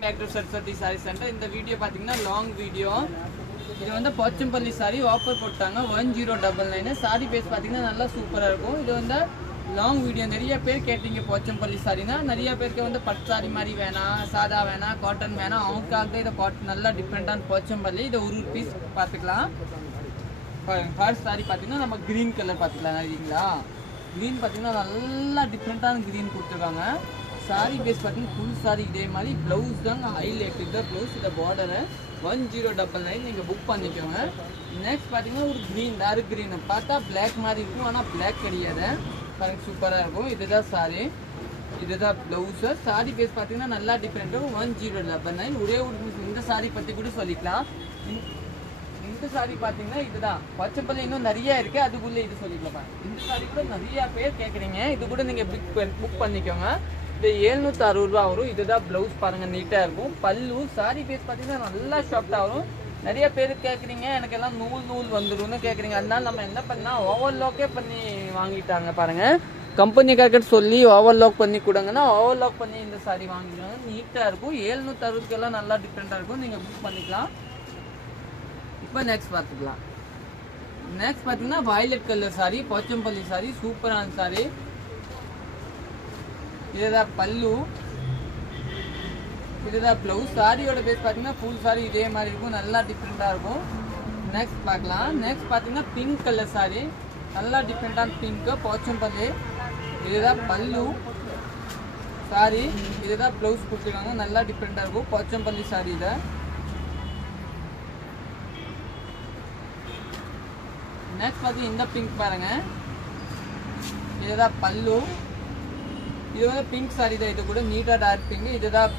Back to Saraswati Saree Center. இந்த video பாத்தீங்கன்னா long video. இது வந்து போச்சம்பள்ளி சாரி ஆஃபர் போட்டாங்க 1099. சாரி பேஸ் பாத்தீங்கன்னா நல்லா சூப்பரா இருக்கும். இது வந்து லாங் வீடியோ. நிறைய பேர் கேட்டீங்க போச்சம்பள்ளி சாரினா. நிறைய பேருக்கு வந்து பட்டு சாரி மாதிரி வேணாம், சாதா வேணாம், காட்டன் வேணாம். அவங்களுக்காக இதை நல்லா டிஃப்ரெண்டான போச்சம்பள்ளி. இதை ஒரு பீஸ் பார்த்துக்கலாம். ஃபர்ஸ்ட் சாரி பார்த்தீங்கன்னா நம்ம க்ரீன் கலர் பார்த்துக்கலாம். சரிங்களா, க்ரீன் பார்த்தீங்கன்னா நல்லா டிஃப்ரெண்ட்டான க்ரீன் கொடுத்துருக்காங்க. சாரி பேஸ் பார்த்தீங்கன்னா ஃபுல் சாரி இதே மாதிரி ப்ளவுஸ் தாங்க ஹைலைட். இந்த ப்ளவுஸ் இந்த பார்டரு 1099 நீங்கள் புக் பண்ணிக்கோங்க. நெக்ஸ்ட் பார்த்தீங்கன்னா ஒரு க்ரீன் டார்க் க்ரீன் பார்த்தா பிளாக் மாதிரி இருக்கும், ஆனால் பிளாக் கிடையாது. பாருங்க சூப்பராக இருக்கும். இதுதான் சாரி, இதுதான் ப்ளவுஸு. சாரி பேஸ் பார்த்தீங்கன்னா நல்லா டிஃப்ரெண்ட்டு 1099. ஒரே ஒரு இந்த சாரி பற்றி கூட சொல்லிக்கலாம். இந்த சாரி பார்த்தீங்கன்னா இதுதான் போச்சம்பள்ளி. இன்னும் நிறைய இருக்கு, அதுக்குள்ளே இது சொல்லிக்கலாம். இந்த சாரி கூட நிறைய பேர் கேட்குறீங்க. இது கூட நீங்கள் புக் பண்ணிக்கோங்க. இது 760 ரூபா வரும். இதுதான் ப்ளவுஸ் பாருங்க, நீட்டாக இருக்கும். பல்லு சாரி பேஸ் பார்த்தீங்கன்னா நல்லா ஷார்ட்டாக வரும். நிறைய பேர் கேட்குறீங்க எனக்கு எல்லாம் நூல் வந்துடும்னு கேட்குறீங்க. அதனால நம்ம என்ன பண்ணால் ஓவர்லாக்கே பண்ணி வாங்கிட்டாங்க பாருங்க. கம்பெனிக்காக சொல்லி ஓவர்லாக் பண்ணி கொடுங்கன்னா ஓவர்லாக் பண்ணி இந்த சாரி வாங்கிடுவாங்க. நீட்டாக இருக்கும். 760 நல்லா டிஃப்ரெண்ட்டாக இருக்கும். நீங்கள் புக் பண்ணிக்கலாம். இப்போ நெக்ஸ்ட் பார்த்துக்கலாம். நெக்ஸ்ட் பார்த்தீங்கன்னா violet colour sorry, Pochampalli sorry, சூப்பரான சாரி. இதுதான் பல்லு, இதுதான் ப்ளவுஸ். சாரியோட பேஸ் பார்த்தீங்கன்னா ஃபுல் சாரி இதே மாதிரி இருக்கும், நல்லா டிஃப்ரெண்ட்டாக இருக்கும். நெக்ஸ்ட் பார்க்கலாம். நெக்ஸ்ட் பார்த்தீங்கன்னா பிங்க் கலர் சாரி, நல்லா டிஃப்ரெண்ட்டான பிங்க்கு, போச்சம்பள்ளி. இதுதான் பல்லு சாரி, இதுதான் ப்ளவுஸ் கொடுத்துருக்காங்க, நல்லா டிஃப்ரெண்ட்டாக இருக்கும். போச்சம்பள்ளி சாரி இதை. நெக்ஸ்ட் பார்த்து இந்த பிங்க் பாருங்க, இதுதான் பல்லு. இது வந்து பிங்க் சாரி தான். இது கூட நீட்டாக டார்க் பிங்க். இதுதான்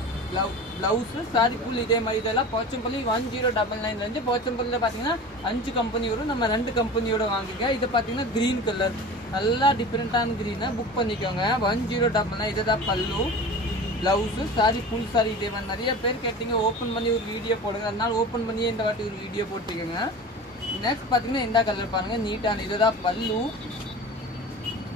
ப்ளவுஸ். சாரி ஃபுல் இதே மாதிரி. இதெல்லாம் போச்சம்பள்ளி 1099. போச்சம்பள்ளியில் பார்த்தீங்கன்னா 5 கம்பெனி வரும். நம்ம 2 கம்பெனியோட வாங்கிக்க. இது பார்த்தீங்கன்னா க்ரீன் கலர், நல்லா டிஃப்ரெண்ட்டான க்ரீனை புக் பண்ணிக்கோங்க. 1099. இதுதான் பல்லு, ப்ளவுஸு. சாரி ஃபுல் சாரி இதே மாதிரி. நிறைய பேர் கேட்டீங்க ஓப்பன் பண்ணி ஒரு வீடியோ போடுங்க, அதனால ஓப்பன் பண்ணியே இந்த வாட்டி ஒரு வீடியோ போட்டுக்கோங்க. நெக்ஸ்ட் பார்த்தீங்கன்னா இந்த கலர் பாருங்க, நீட்டான. இதுதான் பல்லு,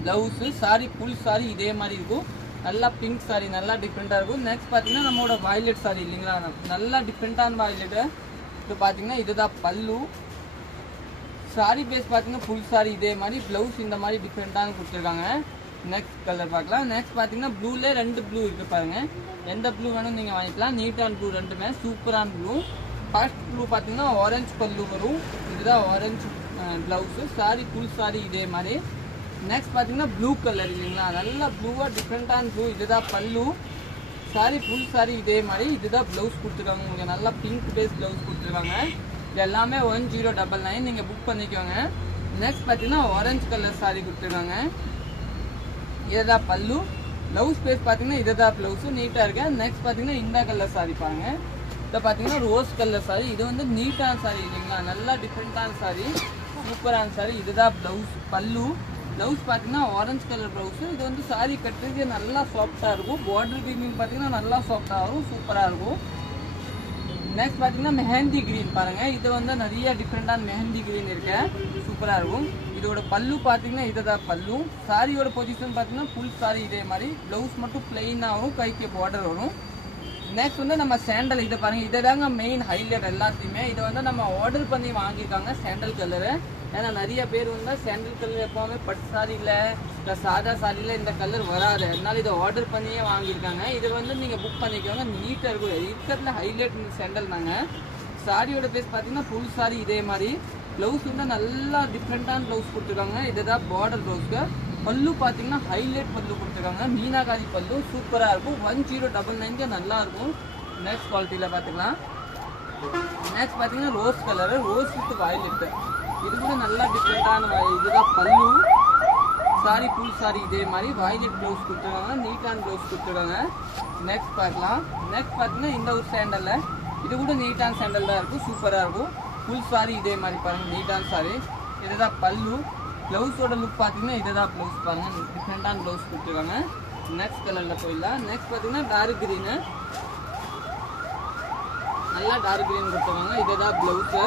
ப்ளவுஸு. சாரி ஃபுல் சாரி இதே மாதிரி இருக்கும். நல்லா பிங்க் சாரி, நல்லா டிஃப்ரெண்ட்டாக இருக்கும். நெக்ஸ்ட் பார்த்தீங்கன்னா நம்மளோட வயலட் சாரி இல்லைங்களா, நல்லா டிஃப்ரெண்ட்டான வயலட்டு. இது பார்த்தீங்கன்னா இதுதான் பல்லு. சாரி பேஸ் பார்த்தீங்கன்னா ஃபுல் சாரி இதே மாதிரி, ப்ளவுஸ் இந்த மாதிரி டிஃப்ரெண்ட்டான கொடுத்துருக்காங்க. நெக்ஸ்ட் கலர் பார்க்கலாம். நெக்ஸ்ட் பார்த்தீங்கன்னா ப்ளூலே 2 ப்ளூ இருக்குது பாருங்க. எந்த ப்ளூ வேணும் நீங்கள் வாங்கிக்கலாம். நீட்டான ப்ளூ, ரெண்டுமே சூப்பரான ப்ளூ. ஃபர்ஸ்ட் ப்ளூ பார்த்தீங்கன்னா ஆரஞ்சு பல்லு வரும். இதுதான் orange blouse. Sorry full sorry இதே மாதிரி. நெக்ஸ்ட் பார்த்தீங்கன்னா ப்ளூ கலர் இல்லைங்களா, நல்லா ப்ளூவாக டிஃப்ரெண்ட்டான ப்ளூ. இதுதான் பல்லு. சாரி ஃபுல் சாரி இதே மாதிரி. இதுதான் ப்ளவுஸ் கொடுத்துருக்காங்க. உங்களுக்கு நல்லா பிங்க் பேஸ் ப்ளவுஸ் கொடுத்துருக்காங்க. இது எல்லாமே 1099. நீங்கள் புக் பண்ணிக்கோங்க. நெக்ஸ்ட் பார்த்தீங்கன்னா ஆரஞ்சு கலர் சாரி கொடுத்துருக்காங்க. இதுதான் பல்லு, ப்ளவுஸ் பேஸ் பார்த்தீங்கன்னா இதுதான் ப்ளவுஸு, நீட்டாக இருக்கு. நெக்ஸ்ட் பார்த்தீங்கன்னா இந்த கலர் சாரி பாருங்க. இதை பார்த்தீங்கன்னா ரோஸ் கலர் சாரி. இது வந்து நீட்டான சாரி இல்லைங்களா, நல்லா டிஃப்ரெண்ட்டான சாரி, சூப்பரான சாரி. இதுதான் ப்ளவுஸ், பல்லு. ப்ளவுஸ் பார்த்தீங்கன்னா ஆரஞ்சு கலர் ப்ளவுஸு. இது வந்து சாரி கட்டுறதுக்கு நல்லா சாஃப்டாக இருக்கும். பார்டர் வீவிங் பார்த்தீங்கன்னா நல்லா சாஃப்டாக இருக்கும், சூப்பராக இருக்கும். நெக்ஸ்ட் பார்த்தீங்கன்னா மெஹந்தி க்ரீன் பாருங்கள். இது வந்து நிறைய டிஃப்ரெண்ட்டான மெஹந்தி க்ரீன் இருக்கு, சூப்பராக இருக்கும். இதோட பல்லு பார்த்தீங்கன்னா இதுதான் பல்லு. சாரியோட பொசிஷன் பார்த்தீங்கன்னா ஃபுல் சாரி இதே மாதிரி. ப்ளவுஸ் மட்டும் பிளெயினாக வரும், கைக்கு பார்டர் வரும். நெக்ஸ்ட் வந்து நம்ம சேண்டல். இதை பாருங்க, இதை தாங்க மெயின் ஹைலைட் எல்லாத்தையுமே. இதை வந்து நம்ம ஆர்டர் பண்ணி வாங்கியிருக்காங்க சேண்டல் கலரு. ஏன்னா நிறைய பேர் வந்து சேண்டல் கலர் எப்போவுமே பட்டு சாரியில் இல்லை சாதா சாரியில் இந்த கலர் வராது, அதனால இதை ஆர்டர் பண்ணியே வாங்கியிருக்காங்க. இது வந்து நீங்கள் புக் பண்ணிக்கோங்க, நீட்டாக இருக்கும். இருக்கிறதுல ஹைலைட் இந்த சேண்டல் தாங்க. சாரியோட பேஸ் பார்த்தீங்கன்னா ஃபுல் சாரி இதே மாதிரி. ப்ளவுஸ் வந்து நல்லா டிஃப்ரெண்ட்டான ப்ளவுஸ் கொடுத்துருக்காங்க. இதுதான் பார்டர் ப்ளவுஸ்க்கு. பல்லு பார்த்தீங்கன்னா ஹைலைட் பல்லு கொடுத்துருக்காங்க, மீனாகாரி பல்லு, சூப்பராக இருக்கும். 1099 நல்லா இருக்கும். நெக்ஸ்ட் குவாலிட்டியில் பார்த்துக்கலாம். நெக்ஸ்ட் பார்த்தீங்கன்னா rose colour, rose with violet. இது கூட நல்லா டிஃப்ரெண்ட்டான இதுதான் பல்லு. சாரி ஃபுல் சாரி இதே மாதிரி வயலட் ப்ளவுஸ் கொடுத்துருக்காங்க, நீட்டான ப்ளவுஸ் கொடுத்துருக்காங்க. நெக்ஸ்ட் பார்க்கலாம். நெக்ஸ்ட் பார்த்தீங்கன்னா இந்த ஒரு சேண்டலில். இது கூட நீட்டான சேண்டல் தான் இருக்கும், சூப்பராக இருக்கும். ஃபுல் சாரி இதே மாதிரி பாருங்கள், நீட்டான சாரி. இதுதான் பல்லு. ப்ளவுஸோட லுக் பார்த்தீங்கன்னா இதுதான் ப்ளவுஸ் பாருங்கள், டிஃப்ரெண்ட்டான ப்ளவுஸ் கொடுத்துருக்காங்க. நெக்ஸ்ட் கலரில் போயிடலாம். நெக்ஸ்ட் பார்த்தீங்கன்னா டார்க் க்ரீனு, நல்லா டார்க் க்ரீன் கொடுத்துருக்காங்க. இதுதான் ப்ளவுஸு,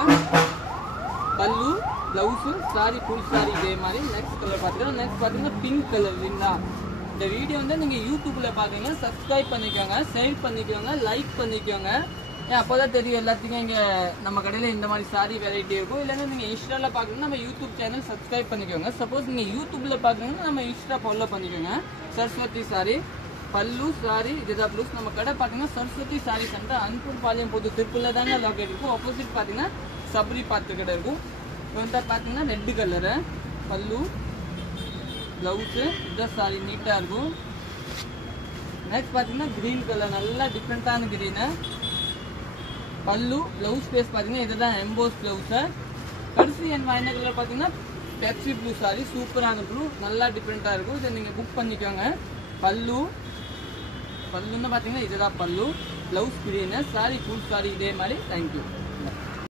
பல்லு, ப்ளவுஸு. சாரி ஃபுல் சாரி இதே மாதிரி. நெக்ஸ்ட் கலர் பார்த்தீங்கன்னா பிங்க் கலர் இல்லைங்களா, இந்த வீடியோ வந்து நீங்கள் யூடியூப்பில் பார்க்குறீங்க, சப்ஸ்கிரைப் பண்ணிக்கோங்க, சேவ் பண்ணிக்கோங்க, லைக் பண்ணிக்கோங்க. ஏன் அப்போ தான் தெரியும் எல்லாத்துக்கும் இங்கே நம்ம கடையில் இந்த மாதிரி சாரி வெரைட்டி இருக்கும். இல்லைன்னா நீங்கள் இன்ஸ்டாவில் பார்க்குறீங்கன்னா நம்ம யூடியூப் சேனல் சப்ஸ்கிரைப் பண்ணிக்கோங்க. சப்போஸ் நீங்கள் யூடியூப்பில் பார்க்குறீங்கன்னா நம்ம இன்ஸ்டா ஃபாலோ பண்ணிக்கோங்க. சரஸ்வதி சாரி பல்லு சாரி இதுதான் ப்ளூஸ். நம்ம கடை பார்த்தீங்கன்னா சரஸ்வதி சாரி சென்டர் அன்பூர் பாளையம் போது திருப்பூரில் தாங்க லொக்கேட் இருக்கும். ஆப்போசிட் பார்த்தீங்கன்னா சபரி பாத்து கடை இருக்கும். இப்போ வந்து பார்த்தீங்கன்னா ரெட் கலரு பல்லு ப்ளவுஸு இதுதான் சாரி நீட்டாக இருக்கும். நெக்ஸ்ட் பார்த்தீங்கன்னா க்ரீன் கலர் நல்லா டிஃப்ரெண்ட்டான க்ரீனு பல்லு ப்ளவுஸ் பேஸ் பார்த்தீங்கன்னா இதுதான் எம்போஸ் ப்ளவுஸு. கடைசி என் வாய்ந்த கலர் பார்த்தீங்கன்னா பெப்சி ப்ளூ சாரி சூப்பரான ப்ளூ நல்லா டிஃப்ரெண்ட்டாக இருக்கும். இதை நீங்கள் புக் பண்ணிக்கோங்க. பல்லுன்னு பார்த்தீங்கன்னா இதுதான் பல்லு blouse green sorry full sorry இதே மாதிரி. தேங்க்யூ.